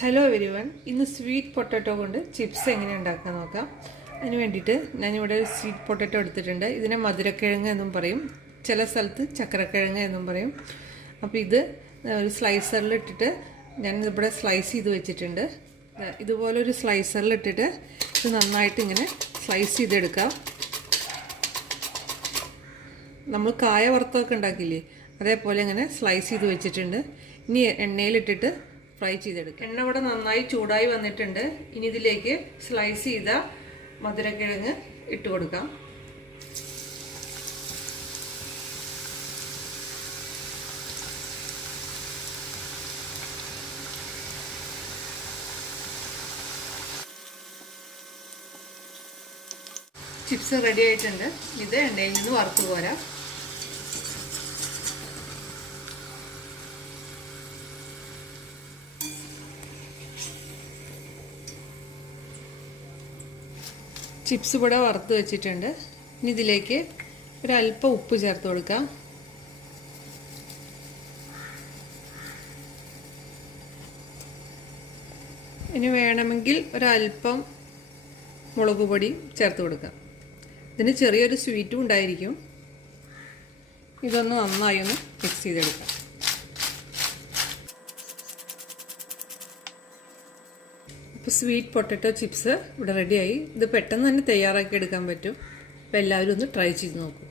Hello everyone ഇന്ന് sweet potato കൊണ്ട് chips എങ്ങനെ ഉണ്ടാക്കാൻ നോക്കാം. അതിന് വേണ്ടിയിട്ട് ഞാനിവിടെ സ്വീറ്റ് പൊട്ടാറ്റോ എടുത്തിട്ടുണ്ട്. ഇതിനെ മധുരക്കിഴങ്ങ് എന്നും പറയും. ചില സ്ഥലത്ത് ചക്കരക്കിഴങ്ങ് എന്നും പറയും. അപ്പോൾ ഇത് ഒരു സ്ലൈസറിൽ ഇട്ടിട്ട് ഞാൻ ഇവിടെ സ്ലൈസ് ചെയ്ത് വെച്ചിട്ടുണ്ട്. ഇതുപോലെ ഒരു സ്ലൈസറിൽ ഇട്ടിട്ട് ഇത് നന്നായിട്ട് ഇങ്ങനെ സ്ലൈസ് ചെയ്തെടുക്കാം. നമ്മൾ കായ വറുത്തൊക്കെ ഉണ്ടാക്കില്ലേ? അതേപോലെ ഇങ്ങനെ സ്ലൈസ് ചെയ്ത് വെച്ചിട്ടുണ്ട്. ഇനി എണ്ണയിലിട്ടിട്ട് ഫ്രൈ ചെയ്തെടുക്കുക എണ്ണ ഇവിടെ നന്നായി ചൂടായി വന്നിട്ടുണ്ട്. ഇനി ഇതിലേക്ക് സ്ലൈസ് ചെയ്ത മധുരക്കിഴങ്ങ് ഇട്ട് കൊടുക്കാം. ചിപ്സ് റെഡി ആയിട്ടുണ്ട്. ഇത് എണ്ണയിൽ നിന്ന് വറുത്തു പോരാം ചിപ്സ് ഇവിടെ വറുത്ത് വെച്ചിട്ടുണ്ട്. ഇനി ഇതിലേക്ക് ഒരല്പം ഉപ്പ് ചേർത്ത് കൊടുക്കാം. ഇനി വേണമെങ്കിൽ ഒരല്പം മുളക് പൊടി ചേർത്ത് കൊടുക്കാം. ഇതിന് ചെറിയൊരു സ്വീറ്റും ഉണ്ടായിരിക്കും. ഇതൊന്ന് നന്നായി ഒന്ന് മിക്സ് ചെയ്തെടുക്കാം. ഇപ്പോൾ സ്വീറ്റ് പൊട്ടറ്റോ ചിപ്സ് ഇവിടെ റെഡിയായി ഇത് പെട്ടെന്ന് തന്നെ തയ്യാറാക്കി എടുക്കാൻ പറ്റും. അപ്പോൾ എല്ലാവരും ഒന്ന് ട്രൈ ചെയ്ത് നോക്കൂ.